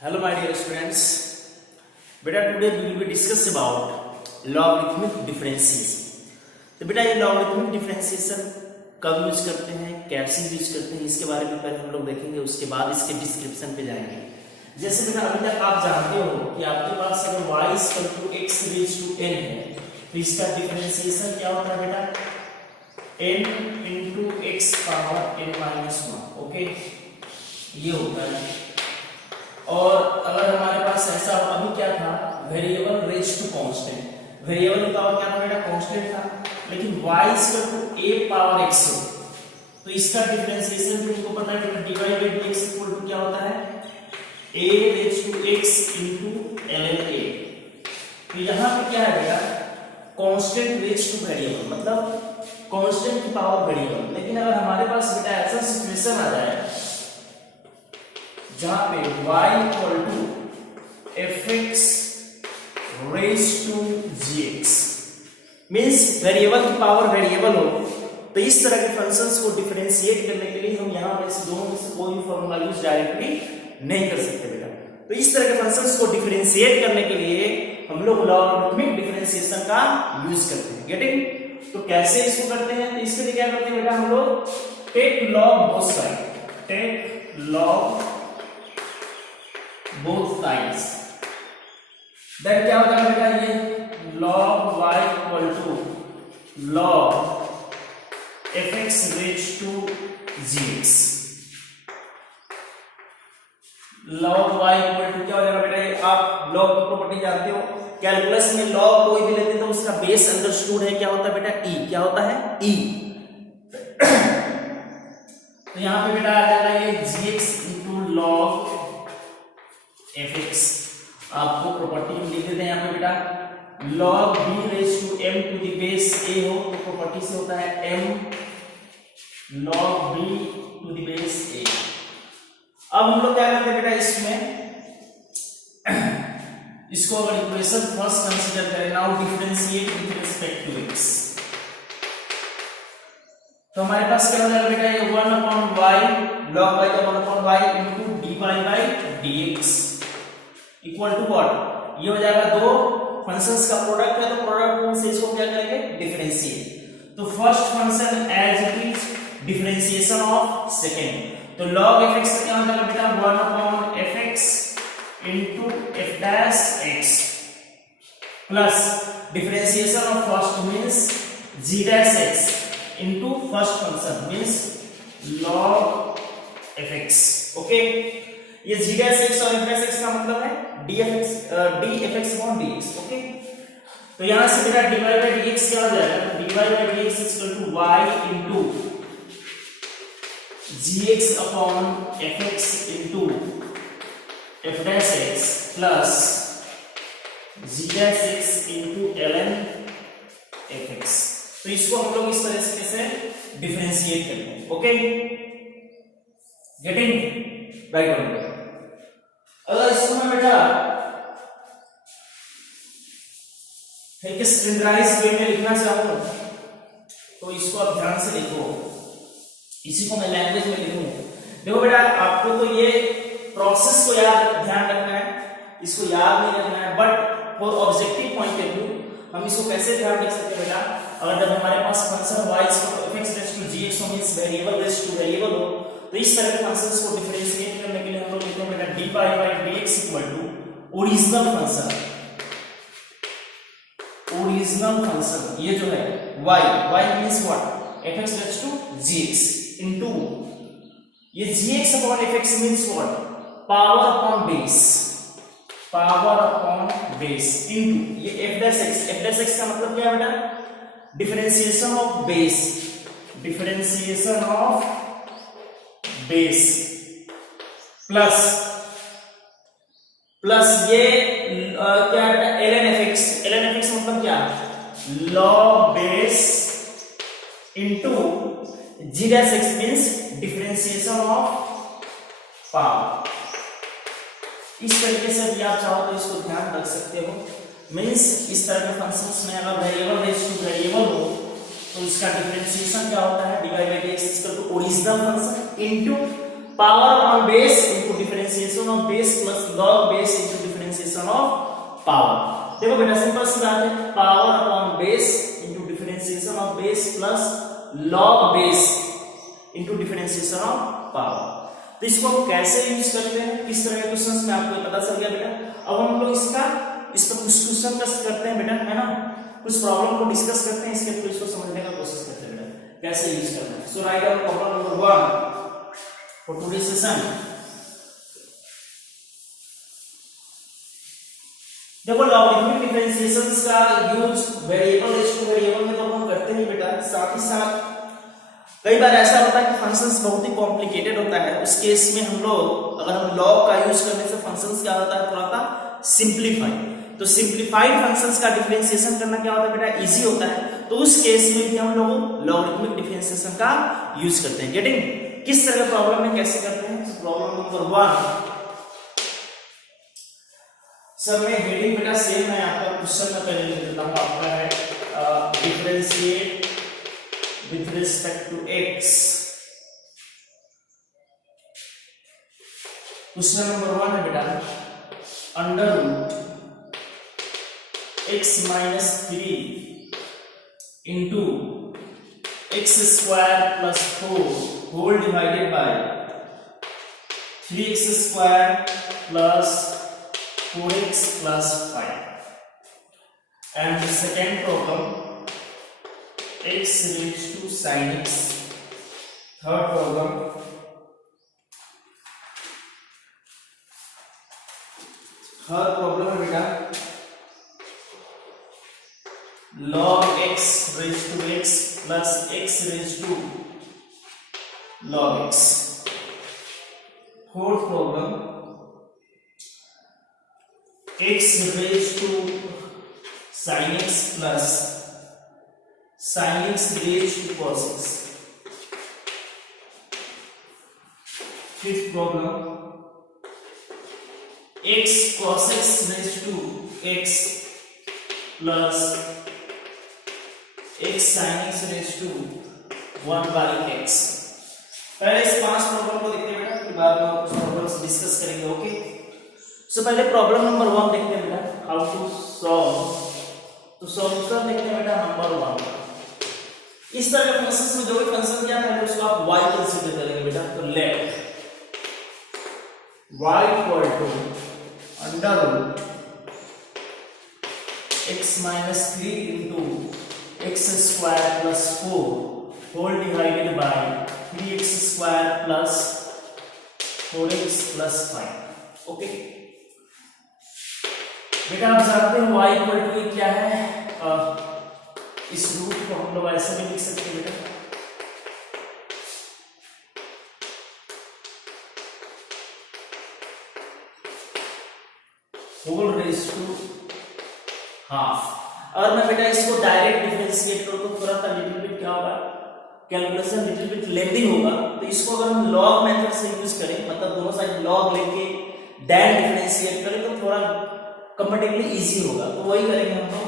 Hello my dear students. बेटा today we will be discuss about logarithmic differentiation. तो बेटा ये लॉगरिथमिक डिफरेंशिएशन कब यूज करते हैं, कैसे यूज करते हैं, इसके बारे में पहले हम लोग देखेंगे, उसके बाद इसके डिस्क्रिप्शन पे जाएंगे। जैसे बेटा अभी तक आप जानते हो कि आपके पास अगर y = x raise to n है तो इसका डिफरेंशिएशन क्या होता है बेटा, n × x power n - 1। Okay, ये होता है। और अगर हमारे पास ऐसा अभी क्या था, variable raise to constant, variable का पावर क्या था बेटा, कांस्टेंट था, लेकिन y = a पावर x हो तो इसका डिफरेंशिएशन भी तुमको पता है बेटा, dy/dx = क्या होता है, a raise to x * ln a। तो यहाँ पे क्या है बेटा, कांस्टेंट रेज टू वेरिएबल, मतलब कांस्टेंट की पावर वेरिएबल। लेकिन अगर हमारे पास बेटा ऐसा सिचुएशन आ जाए जहां पे y = fx raise to gx means variable की पावर वेरिएबल हो, तो इस तरह के फंक्शंस को डिफरेंशिएट करने के लिए हम यहां पे इस दोनों में से कोई भी फॉर्मूला यूज डायरेक्टली नहीं कर सकते बेटा। तो इस तरह के फंक्शंस को डिफरेंशिएट करने के लिए हम लोग लॉगरिथमिक डिफरेंशिएशन का यूज करते हैं। गेटिंग? तो कैसे इसको करते हैं, तो इसके लिए क्या करते हैं बेटा, हम लोग take log both side, take log both sides। That क्या होता है बेटा, ये log y = log fx raise to gx। log y = क्या हो जाएगा बेटा, ये आप log की प्रॉपर्टी जानते हो, कैलकुलस में log कोई भी लेते हैं तो उसका बेस अंडरस्टूड है क्या होता है बेटा, e। क्या होता है, e। तो यहां पे बेटा आ जाएगा ये gx * log fx। आपको प्रॉपर्टी में लिख देते हैं यहाँ पे बेटा, log b raise to m to the base a हो तो प्रॉपर्टी से होता है m log b to the base a। अब हम लोग क्या करते हैं बेटा, इसमें इसको अगर इक्वेशन फर्स्ट कंसीडर करें, now differentiate with respect to x, तो हमारे पास क्या हो जाएगा बेटा, ये 1/y log y का 1/y into dy/dx equal to what, ये हो जाएगा दो फंक्शंस का प्रोडक्ट है, तो प्रोडक्ट से इसको क्या करेंगे, डिफरेंशिएट। तो first function as it is differentiation of second, तो log fx का क्या हो जाएगा बेटा, 1/fx into f' plus differentiation of first means g' into first function means log fx। Okay, ये g' और f' का मतलब है dfx/dx। ओके, तो यहां से बेटा dy/dx क्या हो जाएगा, तो dy/dx = y into gx/fx into f' plus g' into ln fx। तो इसको हम लोग इस तरह से डिफरेंशिएट करते हैं। Okay, getting right on. अगर इसको मैं बेटा एक स्टैंडर्डाइज्ड वे में लिखना चाहूं तो इसको आप ध्यान से लिखो, इसी को मैं लैंग्वेज में लिखूं। देखो बेटा, आपको तो ये प्रोसेस को ध्यान रखना है, इसको याद नहीं रखना है, but for objective point of view हम इसको कैसे ध्यान रख सकते हैं बेटा, अगर जब हमारे पास function y = fx/gx means variable raise to variable हो, तो इस तरह के फंक्शंस को डिफरेंशिएट करने के लिए हम लोग लिखते हैं बेटा dy/dx = original function, original function ये जो है y means what, fx/gx into ये gx/fx means what, power upon base, power upon base into ये f'। का मतलब क्या है बेटा, differentiation of base, differentiation of base plus ये क्या है, ln fx मतलब क्या, log base into g' means differentiation of power. इस तरीके से भी आप चाहो तो इसको ध्यान रख सकते हो, मींस इस तरह के फंक्शंस में अगर वेरिएबल रेज टू वेरिएबल हो तो इसका डिफरेंशिएशन क्या होता है, dy/dx = original function into power upon base into differentiation of base plus log base into differentiation of power. देखो बेटा सिंपल सी बात है, power upon base into differentiation of base plus log base into differentiation of power. तो इसको हम कैसे use करते हैं, किस तरह के क्वेश्चंस में आपको पता चल गया बेटा। अब हम लोग इस पर कुछ क्वेश्चन करते हैं बेटा, है ना, कुछ प्रॉब्लम को डिस्कस करते हैं, इसके थ्रू इसको समझने का कोशिश करते हैं बेटा कैसे यूज करना है। So write down problem number 1 for today session. देखो लॉगरिथमिक डिफरेंशिएशंस का यूज वेरिएबल रेशियो वेरिएबल में तो हम करते हैं बेटा, साथ ही साथ कई बार ऐसा होता है कि फंक्शंस बहुत ही कॉम्प्लिकेटेड होता है, उस केस में हम लोग अगर हम लॉग का यूज करने से फंक्शंस क्या होता है, थोड़ा सा सिंप्लीफाई। तो सिंप्लीफाइड फंक्शंस का डिफरेंशिएशन करना क्या होता है बेटा, इजी होता है। तो उस केस में भी हम लोग लॉगरिथमिक डिफरेंशिएशन का यूज करते हैं। गेटिंग किस तरह का प्रॉब्लम में कैसे करते हैं। प्रॉब्लम नंबर 1 सर में हेडिंग बेटा सेम है आपका, क्वेश्चन में पहले लिख देता हूं, आपका है differentiate with respect to x। Question number 1 है बेटा, under root x minus 3 into x square plus 4 whole divided by 3x square plus 4x plus 5। And the second problem x raised to sin x। Third problem है बेटा log x raised to x plus x raised to log x। Fourth problem x raised to sin x plus sin x raised to cos x। Fifth problem x cos x raised to x plus x sin x raised to 1 by x। पहले इस 5 problem को देखते हैं बेटा, फिर बाद में कुछ प्रॉब्लम्स डिस्कस करेंगे। ओके, सो पहले प्रॉब्लम नंबर 1 देखते हैं बेटा, हाउ टू सॉल्व। तो सॉल्यूशन देखते हैं बेटा नंबर 1। इस तरह के फंक्शंस में जो भी फंक्शन दिया है उसको आप y कंसीडर करेंगे बेटा। तो let y equal to under root x minus 3 into x square plus 4 whole divided by 3x square plus 4x plus 5। Okay बेटा, आप जानते हो y इक्वल टू क्या है, इस रूट को हम लोग ऐसे भी लिख सकते हैं बेटा, होल रेज टू हाफ। और मैं बेटा इसको डायरेक्ट डिफरेंशिएट करूं तो थोड़ा सा लिटिल बिट क्या होगा, कैलकुलेशन लिटिल बिट लेंथी होगा। तो इसको अगर हम लॉग मेथड से यूज करें, मतलब दोनों साइड लॉग लेके देन डिफरेंशिएट करें तो थोड़ा कंपैरेटिवली इजी होगा। तो वही करेंगे हम लोग,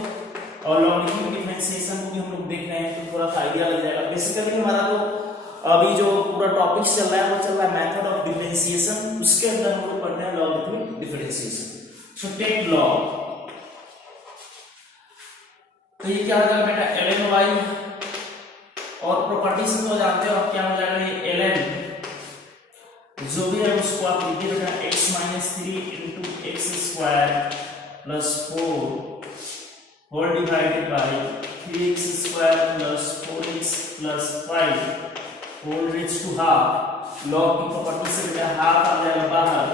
और लॉगरिथमिक डिफरेंशिएशन को भी हम लोग देख रहे हैं तो थोड़ा सा आइडिया लग जाएगा। बेसिकली हमारा तो अभी जो पूरा टॉपिक चल रहा है वो चल रहा है मेथड ऑफ डिफरेंशिएशन, उसके अंदर हम लोग पढ़ रहे हैं logarithmic differentiation. So take log, तो ये क्या हो जाएगा बेटा ln y, और प्रॉपर्टी से तो जानते हो आप क्या हो जाएगा, ये ln जो भी है उसको आप लिखिए बेटा x minus 3 into x square plus 4 whole divided by 3x square plus 4x plus 5 whole raise to half. Log की प्रॉपर्टी से बेटा हाफ आ जाएगा बाहर,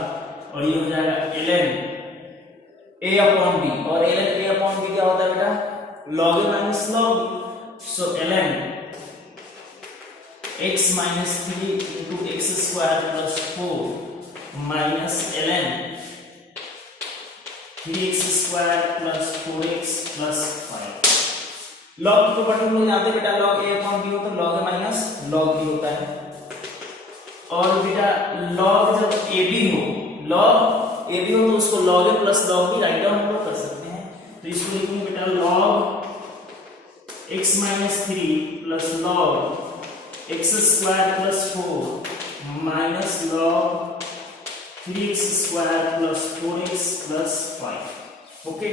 और ये हो जाएगा ln a अपॉन b। और ln a अपॉन b क्या होता है बेटा, log a minus log b। So ln x minus 3 into x square plus 4 minus ln 3x square plus 4x plus 5। Log की प्रॉपर्टी हम लोग जानते हैं बेटा, log a अपॉन b हो तो log a minus log b होता है। और बेटा log जब ab हो तो उसको log a plus log b write down हम लोग कर सकते हैं। तो इसको लिखेंगे बेटा log x minus 3 plus log x square plus 4 minus log 3x² plus 4x plus 5। Okay,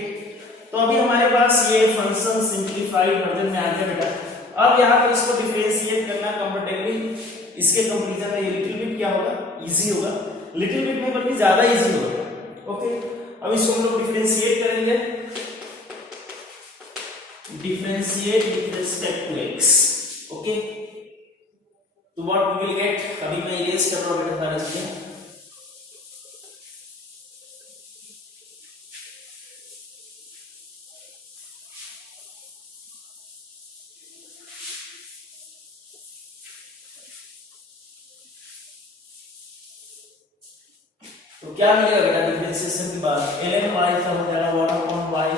तो अभी हमारे पास ये फंक्शन सिंपलीफाइड वर्जन में आ गया बेटा। अब यहाँ पर इसको डिफरेंशिएट करना कंफर्टेबली, इसके कंपैरिजन में ये लिटिल बिट क्या होगा, इजी होगा, लिटिल बिट में बल्कि ज्यादा इजी होगा। ओके, अब इसको हम लोग डिफरेंशिएट करेंगे, differentiate with respect to x। Okay, तो व्हाट वी विल गेट, अभी मैं इरेज कर रहा हूं बेटा सारा चीजें। तो क्या मिलेगा बेटा डिफरेंशिएशन के बाद, ln y का हो जाएगा 1/y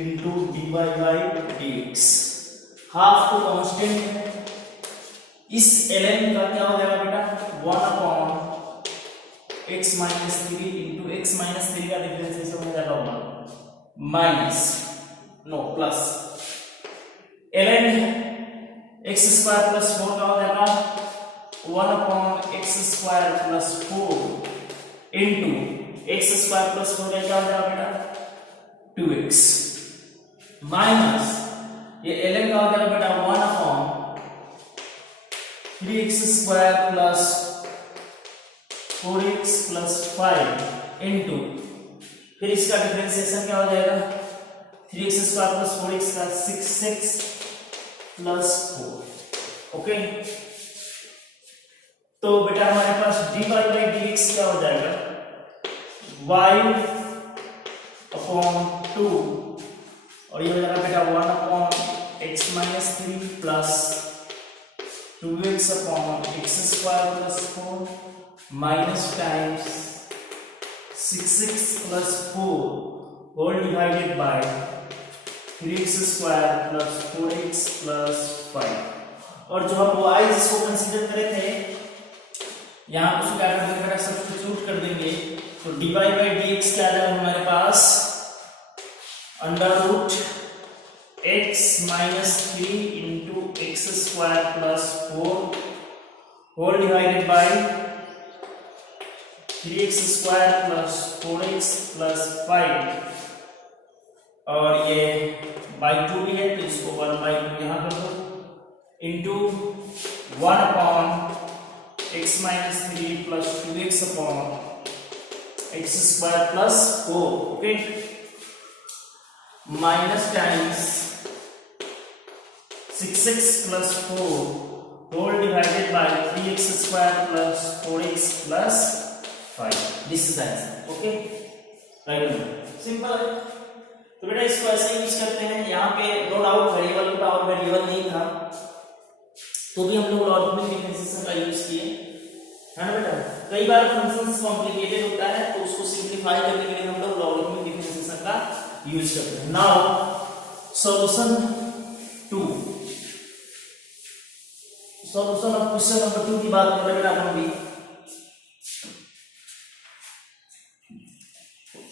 into dy by dx, half तो कांस्टेंट है, इस ln का क्या हो जाएगा बेटा 1/x minus 3 into x minus 3 का डिफरेंशिएशन हो जाएगा 1 minus no plus ln x² plus 4 का हो जाएगा 1/x² plus 4 into x² plus 4 क्या हो जाएगा बेटा 2x माइनस ये ln का हो जाएगा बेटा 1/3x² plus 4x plus 5 into फिर इसका डिफरेंशिएशन क्या हो जाएगा 3x² plus 4x का 6x plus 4। ओके, तो बेटा हमारे पास dy by dx क्या हो जाएगा y/2 और ये हो जाएगा बेटा 1/x minus 3 plus 2x/x² plus 4 minus times 6x plus 4 whole divided by 3x² plus 4x plus 5। और जो हम y जिसको कंसीडर करे थे यहाँ पर क्या कर देंगे, सब्स्टिट्यूट कर देंगे, तो dy by dx क्या आ जाएगा हमारे पास √x minus 3 into x² plus 4 whole divided by 3x² plus 4x plus 5 और ये by 2 भी है तो इसको 1/2 यहाँ कर दो into 1/x minus 3 plus 2x/x² plus 4। Okay, minus times 6x plus 4 whole divided by 3x² plus 4x plus 5। This is answer. Okay, right, simple है। तो बेटा इसको ऐसे यूज करते हैं, यहाँ पे नो डाउट वेरिएबल का और वेरिएबल नहीं था तो भी हम लोग लॉगरिथमिक डिफरेंशिएशन का यूज किए, है ना बेटा। कई बार फंक्शंस कॉम्प्लिकेटेड होता है तो उसको सिंपलीफाई करने के लिए हम लोग लॉगरिथमिक डिफरेंशिएशन का यूज करते हैं। Now solution 2, solution of question number 2 की बात कर रहे हैं अपन भी।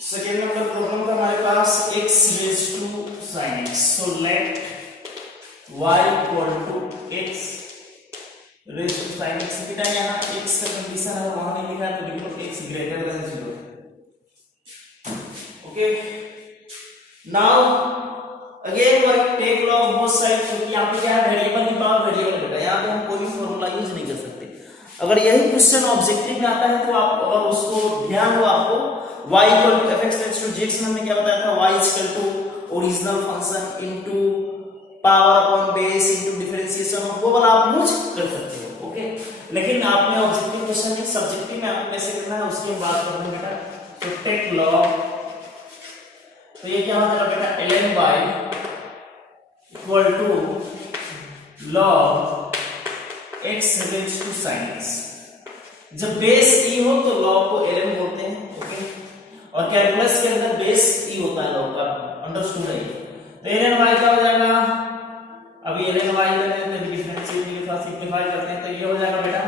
सेकेंड नंबर प्रॉब्लम का हमारे पास x raised to sin x, so let y equal to x raised to sin x। बेटा यहाँ x का कंडीशन है वहां नहीं लिखा है तो लिख लो x greater than 0। Okay, now again work take log both side, क्योंकि यहाँ पे क्या है वेरिएबल की पावर वेरिएबल बेटा, यहाँ पे हम कोई भी फॉर्मूला यूज नहीं कर सकते। अगर यही क्वेश्चन ऑब्जेक्टिव में आता है तो आप अगर उसको ध्यान हो आपको y equal to fx tends to gx में हमने क्या बताया था, y is equal to original function into power upon base into differentiation, वो वाला आप यूज कर सकते हो। ओके, लेकिन आपने ऑब्जेक्टिव क्वेश्चन में सब्जेक्टिव में आपको कैसे करना है उसकी बात करते हैं बेटा। तो टेक लॉग, तो ये क्या होता है बेटा ln y equal to log x raise to sin x। जब बेस e हो तो लॉग को ln बोलते हैं। ओके, और कैलकुलस के अंदर बेस e होता है लॉग का, अंडरस्टूड है। तो ln y का हो जाएगा, अभी ln y लेते हैं तो डिफरेंशिएट के साथ सिंपलीफाई करते हैं तो ये हो जाएगा बेटा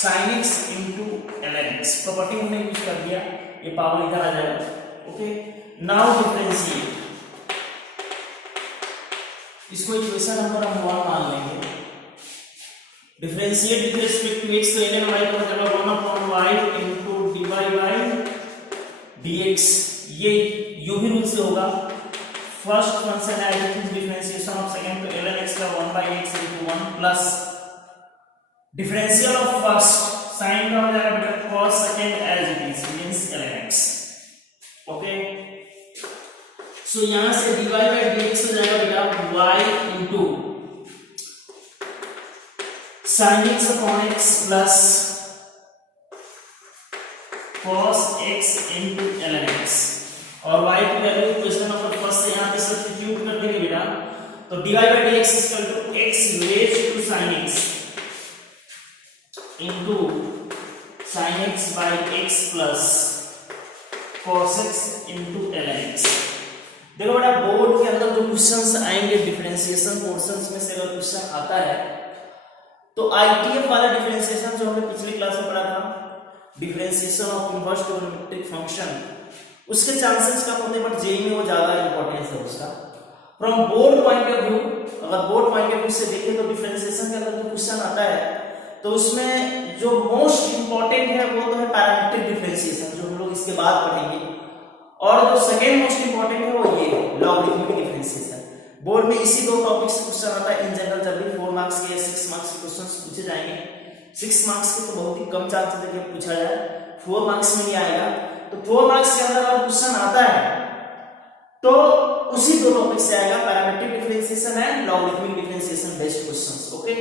sin x into ln x, property हमने यूज कर दिया, ये पावर इधर आ जाएगा। ओके, नाउ डिफरेंशिएट, इसको इक्वेशन नंबर हम 1 मान लेंगे। Differentiate with respect to x, तो ln y का मतलब 1/y into dy by dx, ये यू ही रूल से होगा। फर्स्ट फंक्शन है डिफरेंशिएशन ऑफ सेकंड, तो ln x का 1/x into 1 plus differential of first sine का हो जाएगा बेटा cos second as it is means ln x। Okay, so यहां से dy by dx हो जाएगा बेटा y into sin x upon x plus cos x into ln x, और y की वैल्यू क्वेश्चन नंबर फर्स्ट से यहां पे सब्स्टिट्यूट कर देंगे बेटा, तो dy by dx equal to x raise to sin x into sin x by x plus cos x into ln x। देखो बेटा बोर्ड के अंदर जो क्वेश्चंस आएंगे डिफरेंशिएशन पोर्शंस में से अगर क्वेश्चन आता है तो आईटीएफ वाला डिफरेंशिएशन जो हमने पिछली क्लास में पढ़ा था, differentiation of inverse trigonometric function, उसके चांसेस कम होते हैं बट जेई में वो ज्यादा इंपॉर्टेंस है उसका। From board point of view, अगर बोर्ड पॉइंट ऑफ व्यू से देखें तो डिफरेंशिएशन के अंदर जो क्वेश्चन आता है तो उसमें जो मोस्ट इंपॉर्टेंट है वो तो है पैरामीट्रिक डिफरेंशिएशन, जो हम लोग इसके बाद पढ़ेंगे, और जो सेकेंड मोस्ट इंपॉर्टेंट है वो ये लॉगरिथमिक डिफरेंशिएशन। बोर्ड में इसी दो टॉपिक से क्वेश्चन आता है इन जनरल, जब भी 4 मार्क्स के 6 मार्क्स के क्वेश्चंस पूछे जाएंगे। 6 मार्क्स के तो बहुत ही कम चांसेस है कि पूछा जाए, 4 मार्क्स में नहीं आएगा, तो 4 मार्क्स के अंदर अगर क्वेश्चन आता है तो उसी दो टॉपिक से आएगा, parametric differentiation and logarithmic differentiation based questions. Okay,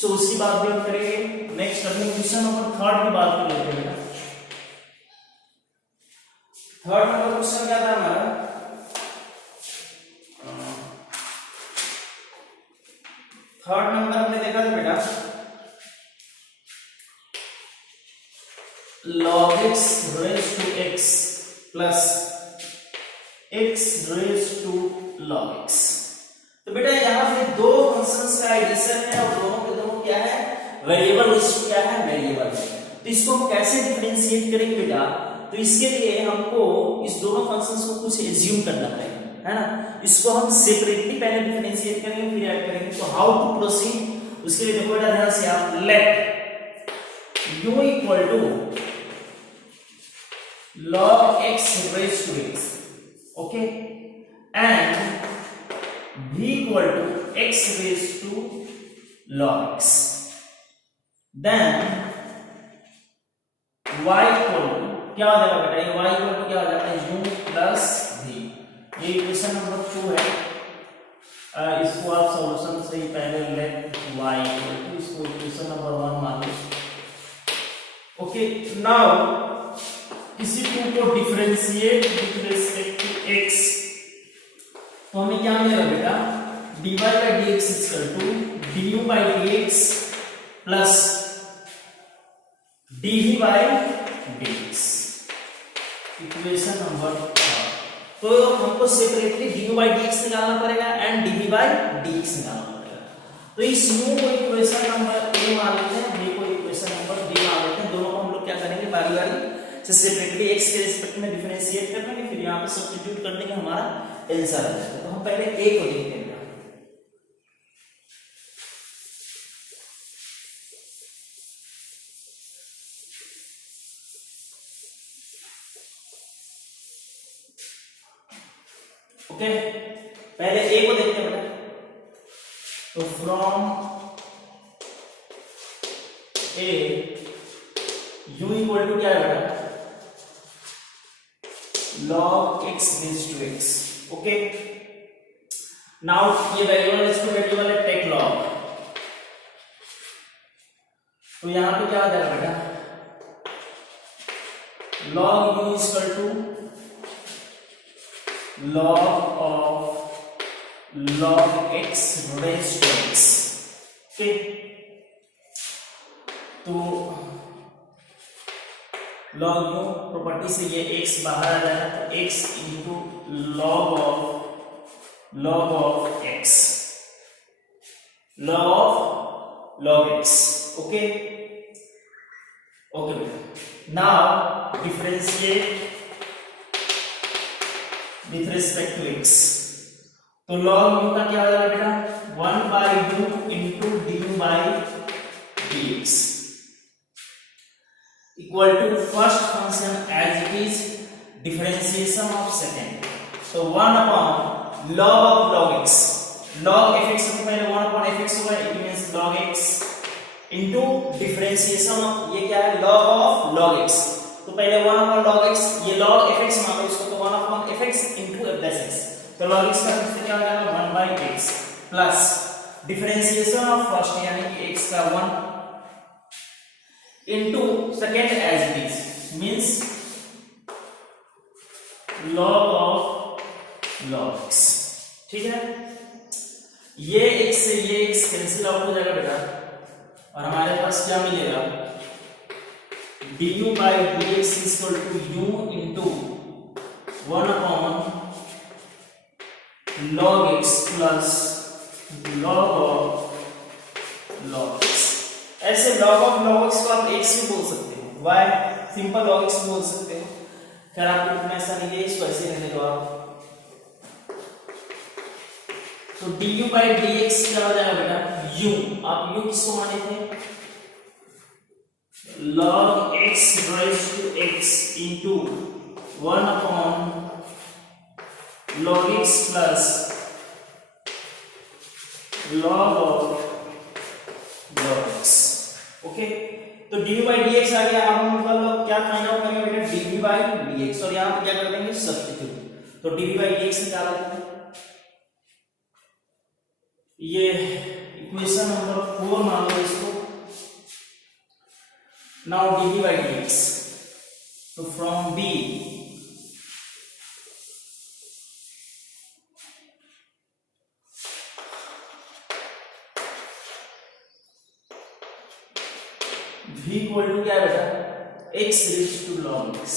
so उसकी बात भी हम करेंगे। नेक्स्ट अपने क्वेश्चन नंबर 3 की बात कर लेते हैं। थर्ड नंबर क्वेश्चन क्या था हमारा, थर्ड नंबर हमने देखा था बेटा log x raised to x plus x raised to log x। तो बेटा यहाँ पे दो फंक्शंस का एडिशन है और दोनों के दोनों क्या है, वेरिएबल, इसको क्या है, वेरिएबल। तो इसको हम कैसे डिफरेंशिएट करेंगे बेटा, तो इसके लिए हमको इस दोनों फंक्शंस को कुछ एज्यूम करना पड़ेगा, है ना। इसको हम सेपरेटली पहले डिफरेंशिएट करेंगे फिर ऐड करेंगे। तो हाउ टू प्रोसीड, उसके लिए देखो बेटा ध्यान से आप, let u equal to log x raised to x, okay, and v equal to x raised to log x, then y equal to क्या हो जाएगा बेटा, ये y equal to क्या हो जाता है, u plus v। ये इक्वेशन नंबर 2 है, इसको आप सॉल्यूशन से ही पहले लेट y equal to, इसको इक्वेशन नंबर 1 मान लो। ओके, नाउ किसी टू को differentiate with respect to x, तो हमें क्या मिलेगा बेटा, dy by dx equal to du by dx plus dv by dx, equation number 3। तो हमको सेपरेटली du by dx निकालना पड़ेगा एंड dv by dx निकालना पड़ेगा। तो इस u को इक्वेशन नंबर a मान लेते हैं, v को इक्वेशन नंबर b मान लेते हैं। दोनों को हम लोग क्या करेंगे, बारी बारी से सेपरेटली x के रिस्पेक्ट में डिफरेंशिएट कर लेंगे, फिर यहाँ पे सब्स्टिट्यूट कर देंगे, हमारा आंसर आ जाएगा। तो हम पहले a को देखते हैं। ओके, पहले a को देखते हैं बेटा। तो from a u equal to क्या है बेटा, log x raised to x। Okay, now ये वेरिएबल इसको वेरिएबल है टेक log, तो यहां पे क्या आ जाएगा बेटा, log u equal to log of log x raised to x। Okay, तो log u प्रॉपर्टी से ये x बाहर आ जाएगा, तो x into log of x, log x। Okay okay, now differentiate with respect to x, तो log u का क्या हो जाएगा बेटा, 1/2 into du by dx equal to first function as it is differentiation of second. So 1 upon log of log x, log fx से पहले 1 upon fx होगा, it means log x into differentiation of, ये क्या है, log of log x. तो पहले 1 upon log x, ये log fx मान लो इसको, तो 1 upon fx into f dash x. तो log x का फिर क्या हो जाएगा 1 by x plus differentiation of first यानी कि x का 1 into second as it is means log of log x. ठीक है, ये x से ये x कैंसिल आउट हो जाएगा बेटा, और हमारे पास क्या मिलेगा, du by dx is equal to u into 1 upon log x plus log of log x. ऐसे log of log x को आप x भी बोल सकते हो, y सिंपल log x बोल सकते हो, खैर आपको इतना ऐसा नहीं है, इसको ऐसे रहने दो आप. तो du by dx क्या हो जाएगा बेटा, u. आप u किसको माने थे, log x raised to x into 1 upon log x plus log of log x. Okay, तो dv by dx आ गया. अब हम मतलब क्या फाइंड आउट करेंगे बेटा, dv by dx, और यहां पे क्या कर देंगे, सब्स्टिट्यूट. तो dv by dx निकाल लेते हैं, ये इक्वेशन नंबर 4 मान लो इसको. नाउ dv by dx, तो from b v equal to क्या है बेटा, x raise to log x.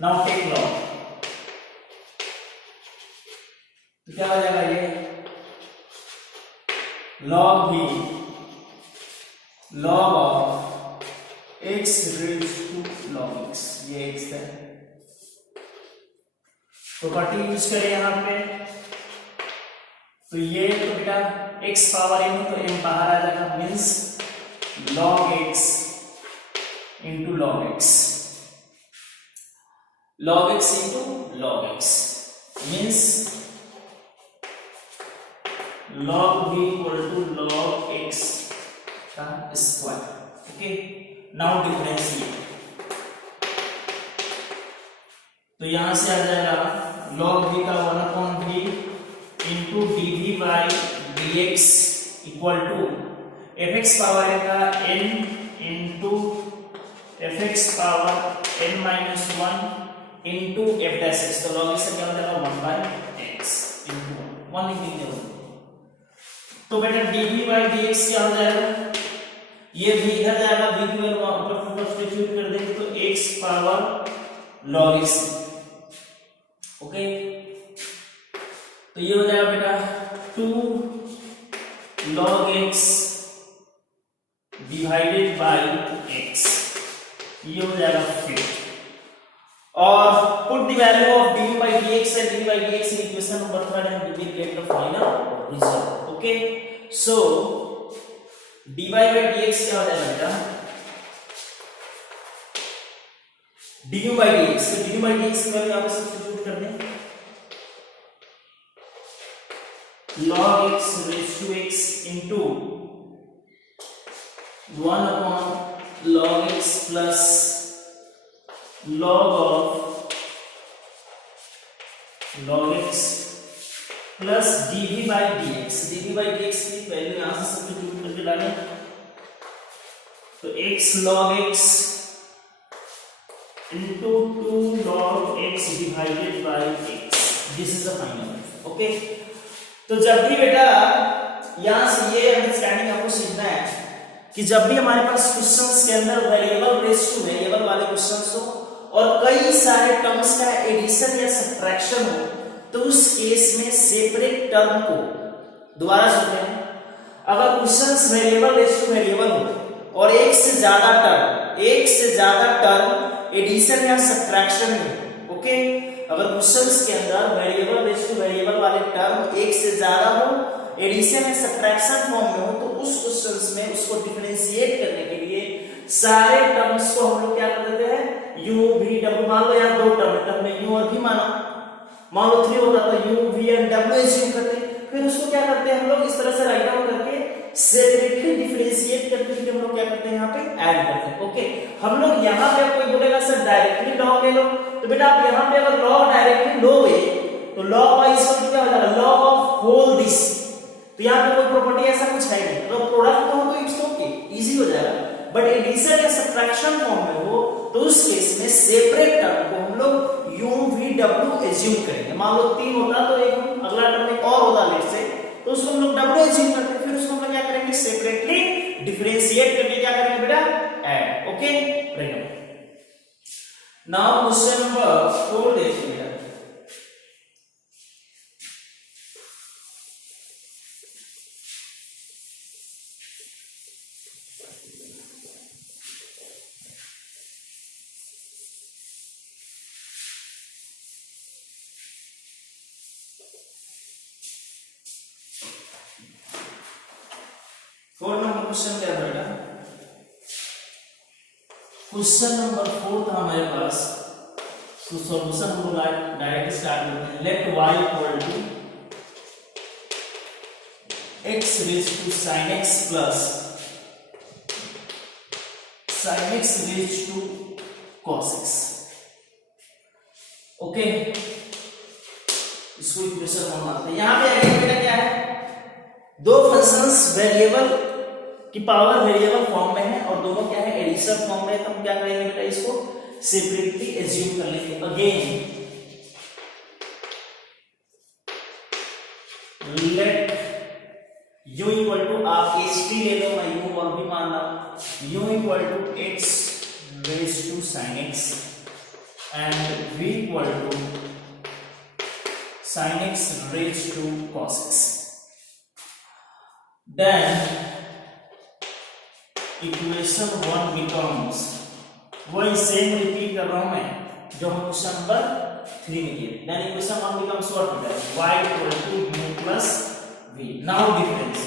Now take log, तो क्या हो जाएगा, ये log v log of x raise to log x, ये x है. प्रॉपर्टी यूज करें यहां पे, तो ये तो बेटा x पावर m, तो m बाहर आ जाएगा, means log x into log x, log x into log x means log v equal to log x का स्क्वायर. ओके, नाउ डिफरेंशिएट, तो यहां से आ जाएगा log v का 1 upon v into dv by dx equal to fx power n का n into fx power n minus 1 into f dash x. तो log x क्या हो जाएगा 1 by x into 1 लिख देंगे. तो बेटा dv by dx क्या हो जाएगा, ये v इधर जाएगा, v की वैल्यू ऊपर सब्स्टिट्यूट कर देंगे, तो x power log x. Okay, तो ये हो जाएगा बेटा 2 log x divided by x, ये हो जाएगा 5. और put the value of dv by dx and dv by dx in equation number 3 and we will get the final result. Okay, so dy by dx क्या हो जाएगा बेटा, du by dx, तो du by dx की value यहां पे substitute कर दें, log x raised to x into 1 upon log x plus log of log x plus dv by dx. dv by dx की वैल्यू यहां से सब्स्टिट्यूट करके डालें, तो x log x into 2 log x divided by x. This is the final. Okay, तो जब भी बेटा यहां से ये अंडरस्टैंडिंग आपको सीखना है कि जब भी हमारे पास क्वेश्चंस के अंदर वेरिएबल रेज टू वेरिएबल वाले क्वेश्चंस हो और कई सारे टर्म्स का एडिशन या सब्ट्रैक्शन हो, तो उस केस में सेपरेट टर्म को दोबारा सुनते हैं. अगर questions variable raise to variable हो और एक से ज्यादा टर्म एडिशन या सब्ट्रैक्शन हो, ओके, अगर क्वेश्चंस के अंदर वेरिएबल रेज टू वेरिएबल वाले टर्म एक से ज्यादा हो, एडिशन या सब्ट्रैक्शन फॉर्म में हो, तो उस क्वेश्चंस में उसको डिफरेंशिएट करने के लिए सारे टर्म्स को हम लोग क्या कर देते हैं, u v w। मान लो यार दो टर्म में u और v माना, मान लो 3 होता तो u v and w assume करते हैं, फिर उसको क्या करते हैं हम लोग इस तरह से राइट डाउन करके सेपरेटली डिफरेंशिएट करके हम लोग क्या करते हैं यहाँ पे ऐड करते हैं। ओके, हम लोग यहाँ पे कोई बोलेगा सर डायरेक्टली लॉग ले लो, तो बेटा आप यहाँ पे अगर लॉग डायरेक्टली लोगे तो लॉग वाइज का क्या हो जाएगा, लॉग ऑफ होल दिस। तो यहाँ पे कोई प्रॉपर्टी ऐसा कुछ है नहीं, तो प्रोडक्ट हो तो इट्स ओके, इजी हो जाएगा। बट एडिशन या सब्ट्रैक्शन फॉर्म में हो तो उस केस में सेपरेट टर्म को हम लोग u v w एज्यूम करेंगे। मान लो 3 होता तो एक अगला टर्म एक और होता लेट से, तो उसको हम लोग w एज्यूम करते हैं, फिर उसको हम लोग क्या करेंगे सेपरेटली डिफरेंशिएट करके क्या करेंगे बेटा add. Okay, now question number 4 देखिए बेटा। क्वेश्चन क्या था बेटा, क्वेश्चन नंबर 4 था हमारे पास। तो सॉल्यूशन हम लोग डायरेक्ट स्टार्ट करते हैं। Let y equal to x raise to sin x plus sin x raise to cos x। Okay, इसको इक्वेशन हम मानते हैं। यहां पे आगे बेटा क्या है, दो फंक्शंस वेरिएबल की पावर वेरिएबल फॉर्म में है और दोनों क्या है एडिशन फॉर्म में, तो हम क्या करेंगे बेटा इसको सेपरेटली एज्यूम कर लेंगे। Again let u equal to, आप ht ले लो, मैं u और भी मान रहा, u equal to x raise to sin x and v equal to sin x raise to cos x। Then equation 1 becomes, वही सेम रिपीट कर रहा हूं मैं जो हम क्वेश्चन नंबर 3 में किए। देन इक्वेशन 1 becomes what बेटा, y equal to u plus v। Now difference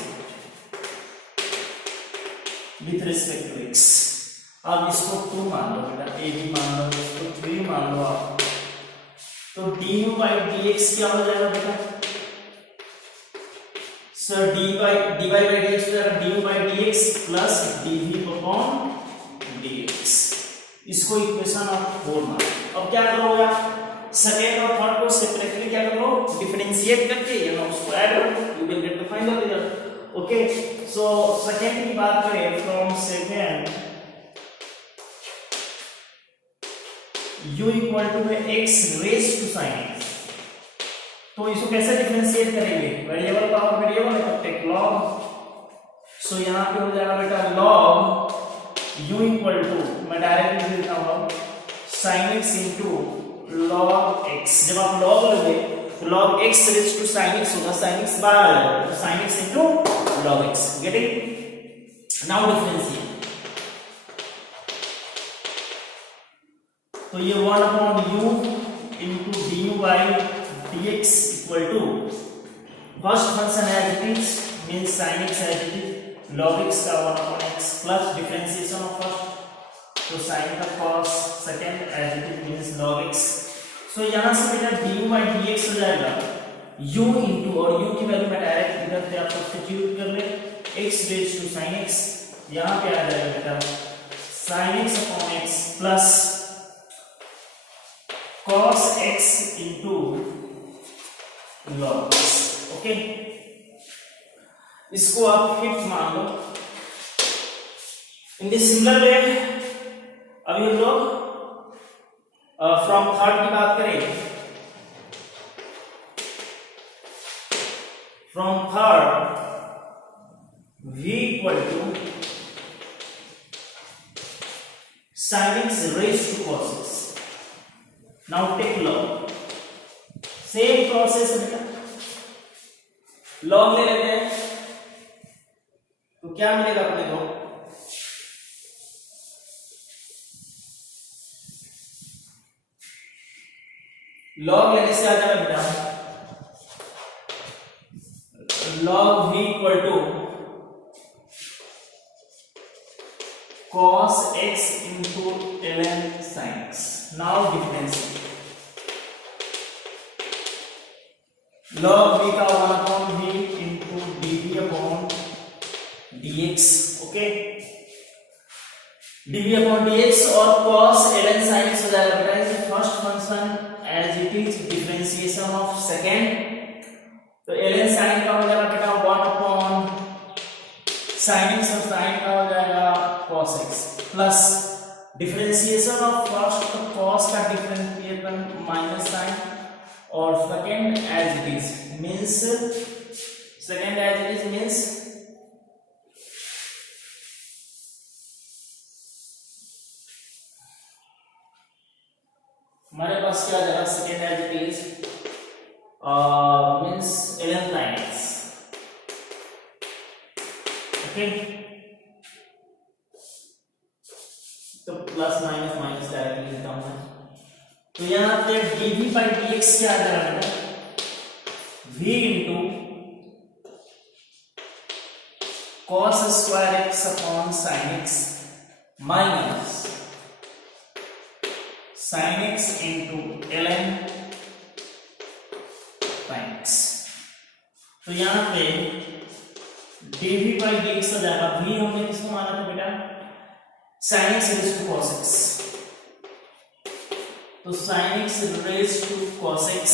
with respect to x। अब इसको 2 मान लो बेटा, a भी मान लो, इसको 3 मान लो आप, तो du by dx क्या हो जाएगा बेटा सर, dy by dx हो जाएगा du by dx plus dv upon dx। इसको इक्वेशन ऑफ 4 मान। अब क्या करोगे आप, सेकेंड और थर्ड को सेपरेटली क्या करो डिफरेंशिएट करके या उसको ऐड करो, you will get the final result. Okay, so second की बात करें, from second u equal to x raise to sin x, तो इसको कैसे डिफरेंशिएट करेंगे, वेरिएबल पावर वेरिएबल है तो टेक log। सो यहां पे हो जाएगा बेटा log u इक्वल टू, मैं डायरेक्ट लिख देता हूं sin x into log x। जब आप log लोगे तो log x raise to sin x होगा, sin x बाहर आ जाएगा तो sin x into log x। Get it, now differentiate, तो ये 1 upon u into du by dx equal to first function as it is means sin x as it is, log x का 1 upon x plus differentiation of first, तो sin का cos second as it is means log x। So यहां से बेटा du by dx हो जाएगा u into, और u की वैल्यू मैं डायरेक्ट इधर पे आप सब्स्टिट्यूट कर ले, x raise to sin x, यहां पे आ जाएगा बेटा sin x upon x plus cos x into log x। Okay, इसको आप फिफ्थ मान लो। इन द सिमिलर वे अभी हम लोग फ्रॉम थर्ड की बात करें, from third v equal to sin x raised to cos x। now take log, same process है बेटा, log ले लेते हैं तो क्या मिलेगा अपने को, log लेने से आ जाएगा बेटा log v equal to cos x into ln sin x. Now differentiate. log v का 1 upon v into dv upon dx. Okay, dv upon dx और cos ln sin x हो जाएगा बेटा is first function as it is differentiation of second. तो ln sin का हो जाएगा बेटा 1 अपॉन sin x और sin का हो जाएगा cos x plus differentiation of first तो cos का डिफरेंशिएशन माइनस sin और second as it is means second as it is means हमारे पास क्या जाएगा second as it is means ln sin x. Okay, तो प्लस माइनस माइनस डायरेक्टली लिखता हूं मैं. तो यहां पे dv by dx क्या आ जाएगा बेटा v into cos square x upon sin x minus sin x into ln sin x. तो यहां पे dv by dx आ जाएगा v हमने किसको माना था बेटा sin x raised to cos x. तो sin x raised to cos x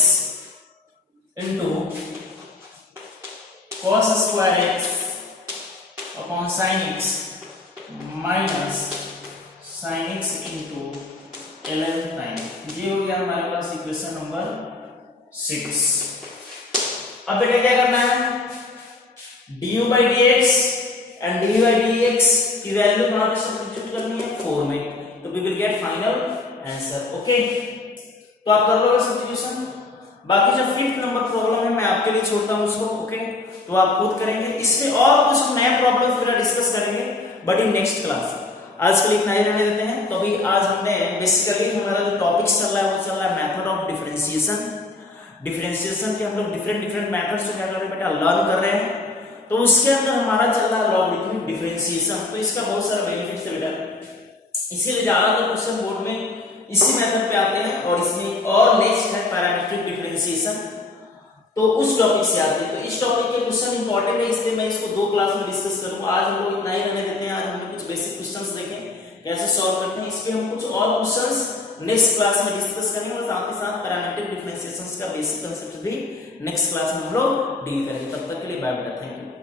into cos square x upon sin x minus sin x into ln sin. ये हो गया हमारे पास इक्वेशन नंबर 6. अब बेटा क्या करना है du by dx and dv by dx की वैल्यू कहां पे सब्स्टिट्यूट करनी है 4 में. तो we will get final answer. Okay, तो आप कर लोगे सब्स्टिट्यूशन. बाकी जो 5th नंबर प्रॉब्लम है मैं आपके लिए छोड़ता हूं उसको. ओके, तो आप खुद करेंगे. इसमें और कुछ नए प्रॉब्लम्स वगैरह डिस्कस करेंगे बट इन नेक्स्ट क्लास. आज के लिए इतना ही रहने देते हैं. तो अभी आज हमने बेसिकली हमारा जो टॉपिक चल रहा है वो चल रहा है मेथड ऑफ डिफरेंशिएशन. डिफरेंशिएशन के हम लोग डिफरेंट मेथड्स को क्या कर रहे हैं बेटा लर्न कर रहे हैं. तो उसके अंदर हमारा चल रहा है लॉगरिथमिक डिफरेंशिएशन. तो इसका बहुत सारा बेनिफिट्स है बेटा, इसीलिए ज्यादातर क्वेश्चन बोर्ड में इसी मेथड पे आते हैं. और इसमें और नेक्स्ट है पैरामीट्रिक डिफरेंशिएशन, तो उस टॉपिक से आते हैं. तो इस टॉपिक के क्वेश्चन इंपॉर्टेंट है इसलिए मैं इसको 2 क्लास में डिस्कस करूंगा. आज हम लोग इतना ही रहने देते हैं. आज हम लोग कुछ बेसिक क्वेश्चंस देखें कैसे सॉल्व करते हैं. इस पे हम कुछ और क्वेश्चंस नेक्स्ट क्लास में डिस्कस करेंगे और साथ ही साथ पैरामीट्रिक डिफरेंशिएशन का बेसिक कांसेप्ट भी नेक्स्ट क्लास में हम लोग डील करेंगे. तब तक के लिए बाय बाय, थैंक यू.